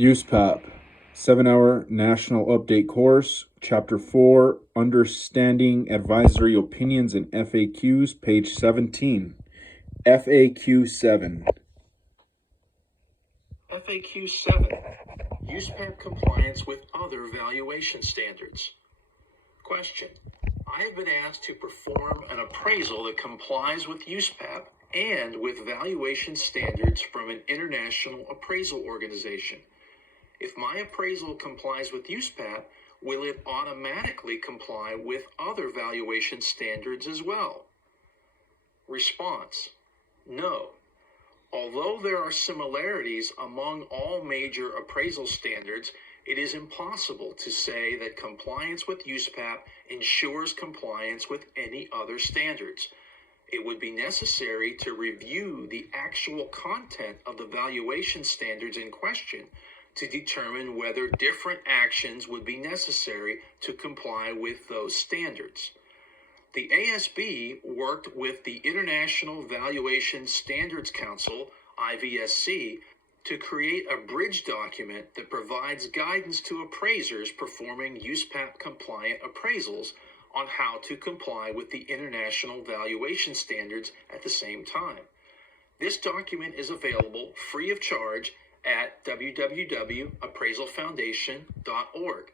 USPAP, 7-hour national update course, Chapter 4, Understanding Advisory Opinions and FAQs, page 17. FAQ 7. FAQ 7. USPAP compliance with other valuation standards. Question. I have been asked to perform an appraisal that complies with USPAP and with valuation standards from an international appraisal organization. If my appraisal complies with USPAP, will it automatically comply with other valuation standards as well? Response. No. Although there are similarities among all major appraisal standards, it is impossible to say that compliance with USPAP ensures compliance with any other standards. It would be necessary to review the actual content of the valuation standards in question to determine whether different actions would be necessary to comply with those standards. The ASB worked with the International Valuation Standards Council, IVSC, to create a bridge document that provides guidance to appraisers performing USPAP compliant appraisals on how to comply with the international valuation standards at the same time. This document is available free of charge at www.appraisalfoundation.org.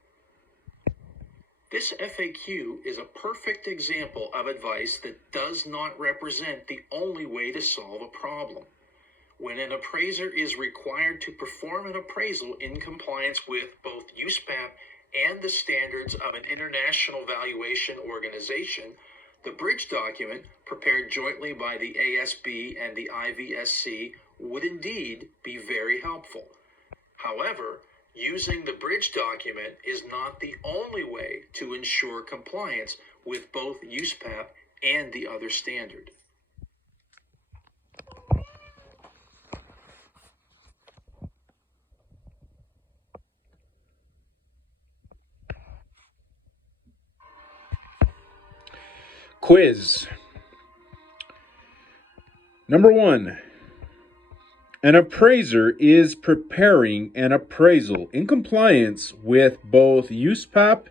This FAQ is a perfect example of advice that does not represent the only way to solve a problem. When an appraiser is required to perform an appraisal in compliance with both USPAP and the standards of an international valuation organization, the bridge document, prepared jointly by the ASB and the IVSC, would indeed be very helpful. However, using the bridge document is not the only way to ensure compliance with both USPAP and the other standard. Quiz. Number 1. An appraiser is preparing an appraisal in compliance with both USPAP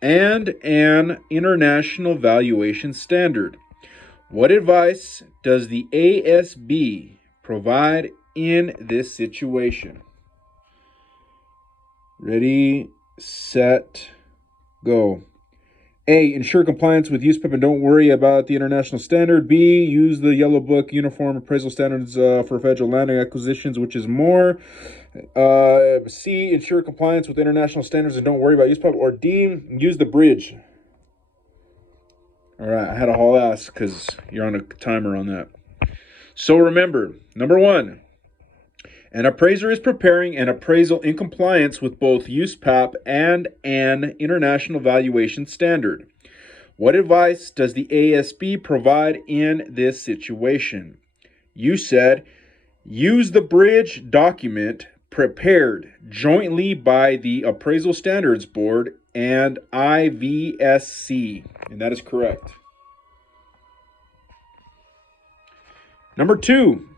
and an international valuation standard. What advice does the ASB provide in this situation? Ready, set, go. A. Ensure compliance with USPAP and don't worry about the international standard. B. Use the Yellow Book Uniform Appraisal Standards for federal land acquisitions, which is more. C. Ensure compliance with international standards and don't worry about USPAP. Or D. Use the bridge. All right, I had a whole ass because you're on a timer on that. So remember, number 1. An appraiser is preparing an appraisal in compliance with both USPAP and an international valuation standard. What advice does the ASB provide in this situation? You said, use the bridge document prepared jointly by the Appraisal Standards Board and IVSC. And that is correct. Number 2.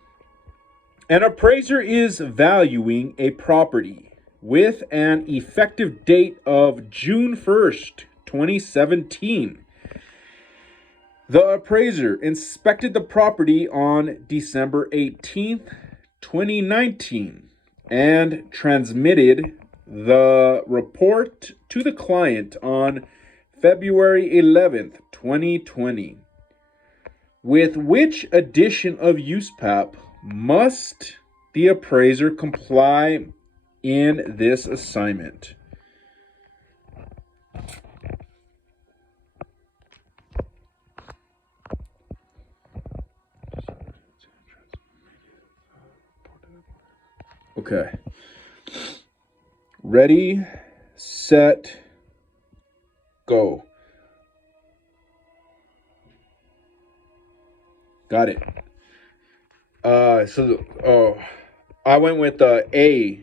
An appraiser is valuing a property with an effective date of June 1st, 2017. The appraiser inspected the property on December 18th, 2019, and transmitted the report to the client on February 11th, 2020. With which edition of USPAP must the appraiser comply in this assignment? Okay. Ready, set, go. Got it. I went with A,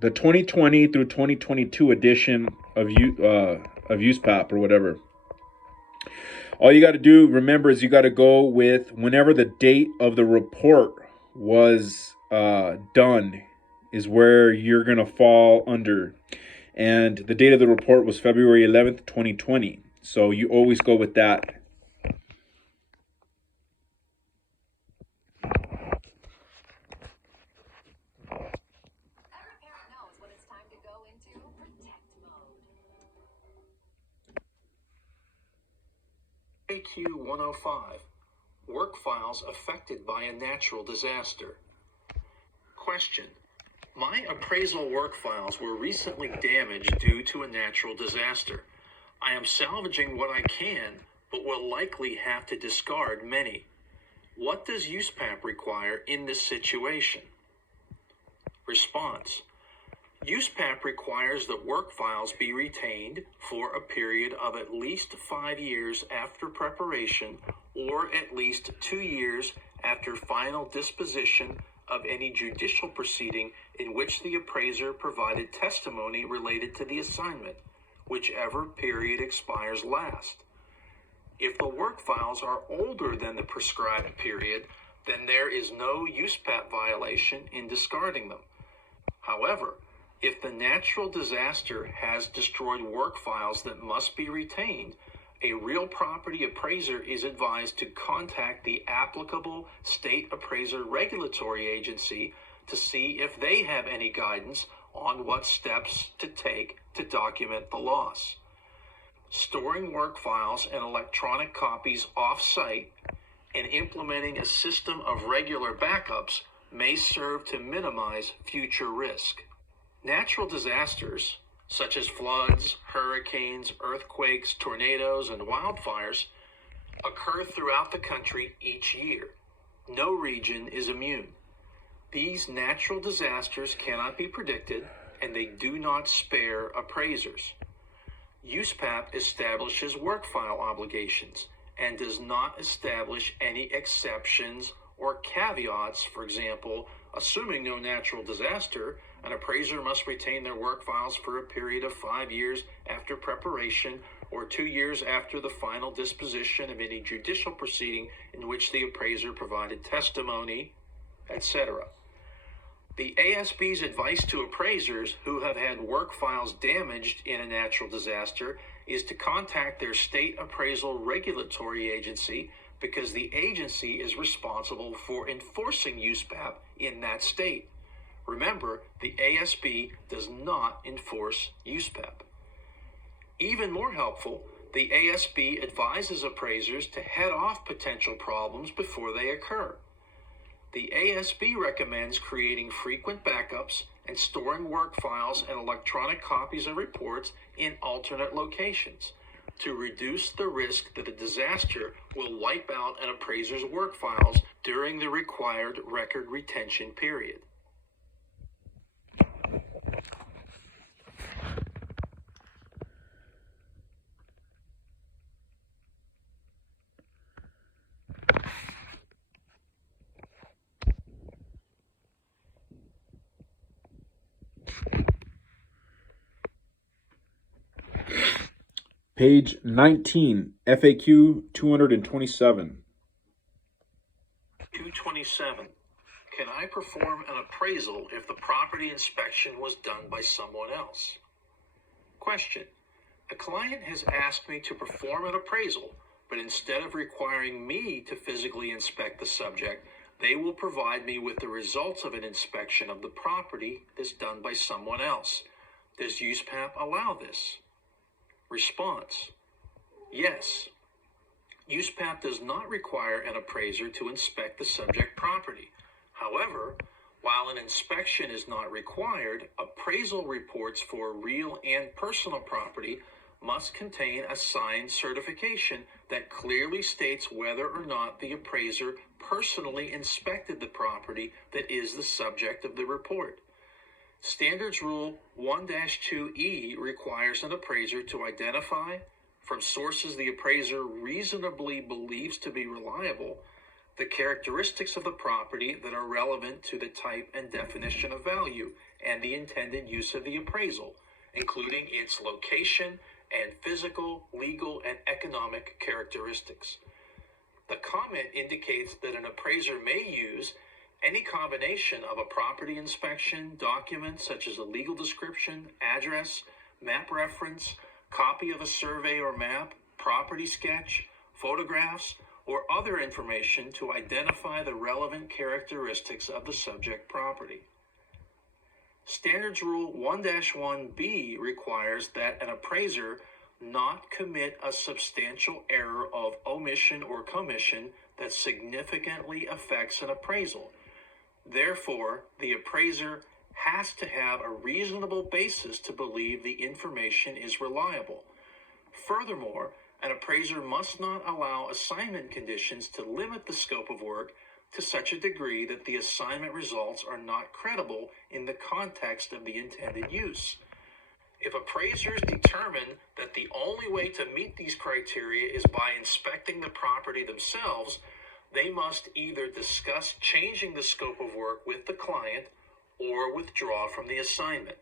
the 2020 through 2022 edition of USPAP or whatever. All you got to do, remember, is you got to go with whenever the date of the report was done is where you're going to fall under. And the date of the report was February 11th, 2020. So you always go with that. AQ 105, work files affected by a natural disaster. Question: my appraisal work files were recently damaged due to a natural disaster. I am salvaging what I can, but will likely have to discard many. What does USPAP require in this situation? Response: USPAP requires that work files be retained for a period of at least 5 years after preparation or at least 2 years after final disposition of any judicial proceeding in which the appraiser provided testimony related to the assignment, whichever period expires last. If the work files are older than the prescribed period, then there is no USPAP violation in discarding them. However, if the natural disaster has destroyed work files that must be retained, a real property appraiser is advised to contact the applicable state appraiser regulatory agency to see if they have any guidance on what steps to take to document the loss. Storing work files and electronic copies off-site and implementing a system of regular backups may serve to minimize future risk. Natural disasters, such as floods, hurricanes, earthquakes, tornadoes, and wildfires, occur throughout the country each year. No region is immune. These natural disasters cannot be predicted, and they do not spare appraisers. USPAP establishes work file obligations and does not establish any exceptions or caveats. For example, assuming no natural disaster, an appraiser must retain their work files for a period of 5 years after preparation or 2 years after the final disposition of any judicial proceeding in which the appraiser provided testimony, etc. The ASB's advice to appraisers who have had work files damaged in a natural disaster is to contact their state appraisal regulatory agency because the agency is responsible for enforcing USPAP in that state. Remember, the ASB does not enforce USPAP. Even more helpful, the ASB advises appraisers to head off potential problems before they occur. The ASB recommends creating frequent backups and storing work files and electronic copies of reports in alternate locations to reduce the risk that a disaster will wipe out an appraiser's work files during the required record retention period. Page 19, FAQ 227. 227. Can I perform an appraisal if the property inspection was done by someone else? Question: a client has asked me to perform an appraisal, but instead of requiring me to physically inspect the subject, they will provide me with the results of an inspection of the property that's done by someone else. Does USPAP allow this? Response: yes. USPAP does not require an appraiser to inspect the subject property. However, while an inspection is not required, appraisal reports for real and personal property must contain a signed certification that clearly states whether or not the appraiser personally inspected the property that is the subject of the report. Standards Rule 1-2E requires an appraiser to identify, from sources the appraiser reasonably believes to be reliable, the characteristics of the property that are relevant to the type and definition of value and the intended use of the appraisal, including its location and physical, legal, and economic characteristics. The comment indicates that an appraiser may use Any combination of a property inspection document such as a legal description, address, map reference, copy of a survey or map, property sketch, photographs, or other information to identify the relevant characteristics of the subject property. Standards Rule 1-1B requires that an appraiser not commit a substantial error of omission or commission that significantly affects an appraisal. Therefore, the appraiser has to have a reasonable basis to believe the information is reliable. Furthermore, an appraiser must not allow assignment conditions to limit the scope of work to such a degree that the assignment results are not credible in the context of the intended use. If appraisers determine that the only way to meet these criteria is by inspecting the property themselves, they must either discuss changing the scope of work with the client or withdraw from the assignment.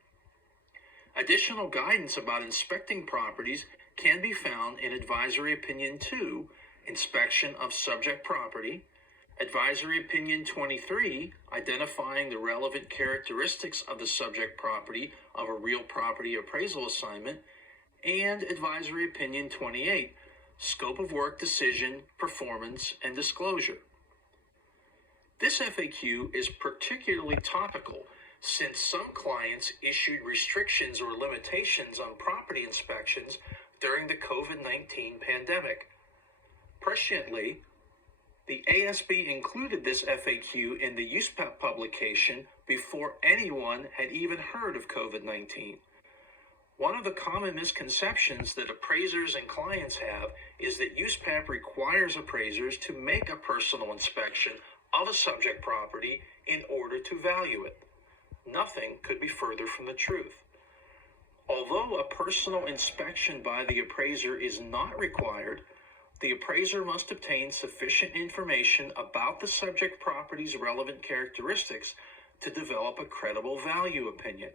Additional guidance about inspecting properties can be found in Advisory Opinion 2, Inspection of Subject Property, Advisory Opinion 23, Identifying the Relevant Characteristics of the Subject Property of a Real Property Appraisal Assignment, and Advisory Opinion 28, Scope of Work Decision, Performance, and Disclosure. This FAQ is particularly topical since some clients issued restrictions or limitations on property inspections during the COVID-19 pandemic. Presciently, the ASB included this FAQ in the USPAP publication before anyone had even heard of COVID-19. One of the common misconceptions that appraisers and clients have is that USPAP requires appraisers to make a personal inspection of a subject property in order to value it. Nothing could be further from the truth. Although a personal inspection by the appraiser is not required, the appraiser must obtain sufficient information about the subject property's relevant characteristics to develop a credible value opinion.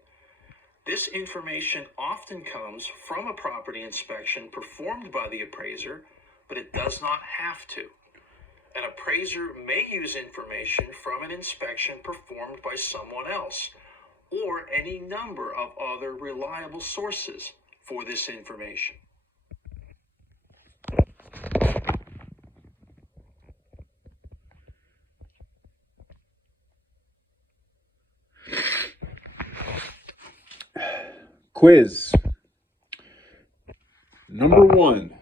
This information often comes from a property inspection performed by the appraiser, but it does not have to. An appraiser may use information from an inspection performed by someone else, or any number of other reliable sources for this information. Quiz. Number 1.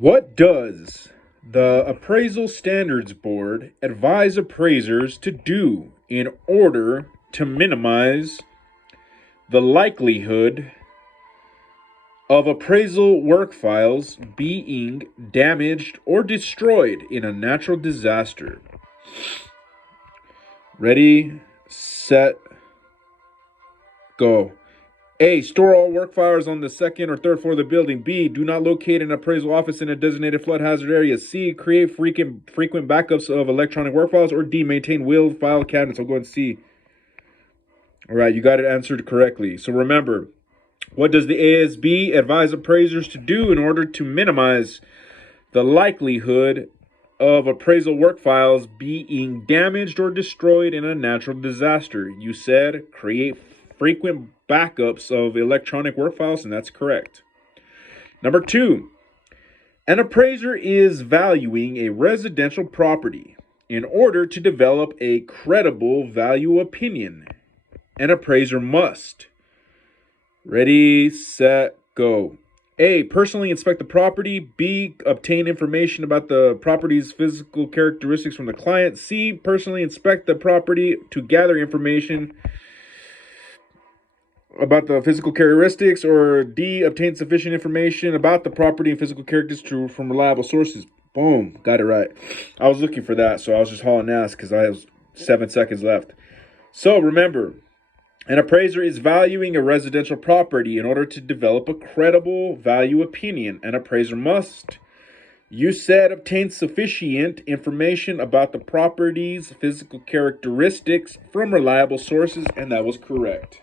What does the Appraisal Standards Board advise appraisers to do in order to minimize the likelihood of appraisal work files being damaged or destroyed in a natural disaster? Ready, set, go. A. Store all work files on the second or third floor of the building. B. Do not locate an appraisal office in a designated flood hazard area. C. Create frequent backups of electronic work files. Or D. Maintain wheeled file cabinets. I'll go and C. All right, you got it answered correctly. So remember, what does the ASB advise appraisers to do in order to minimize the likelihood of appraisal work files being damaged or destroyed in a natural disaster? You said create frequent backups of electronic work files, and that's correct. Number 2, an appraiser is valuing a residential property. In order to develop a credible value opinion, an appraiser must, ready, set, go. A. Personally inspect the property. B. Obtain information about the property's physical characteristics from the client. C. Personally inspect the property to gather information about the physical characteristics. Or D. Obtain sufficient information about the property and physical characteristics from reliable sources. Boom. Got it right. I was looking for that, so I was just hauling ass because I have 7 seconds left. So remember, an appraiser is valuing a residential property. In order to develop a credible value opinion, an appraiser must, you said, obtain sufficient information about the property's physical characteristics from reliable sources, and that was correct.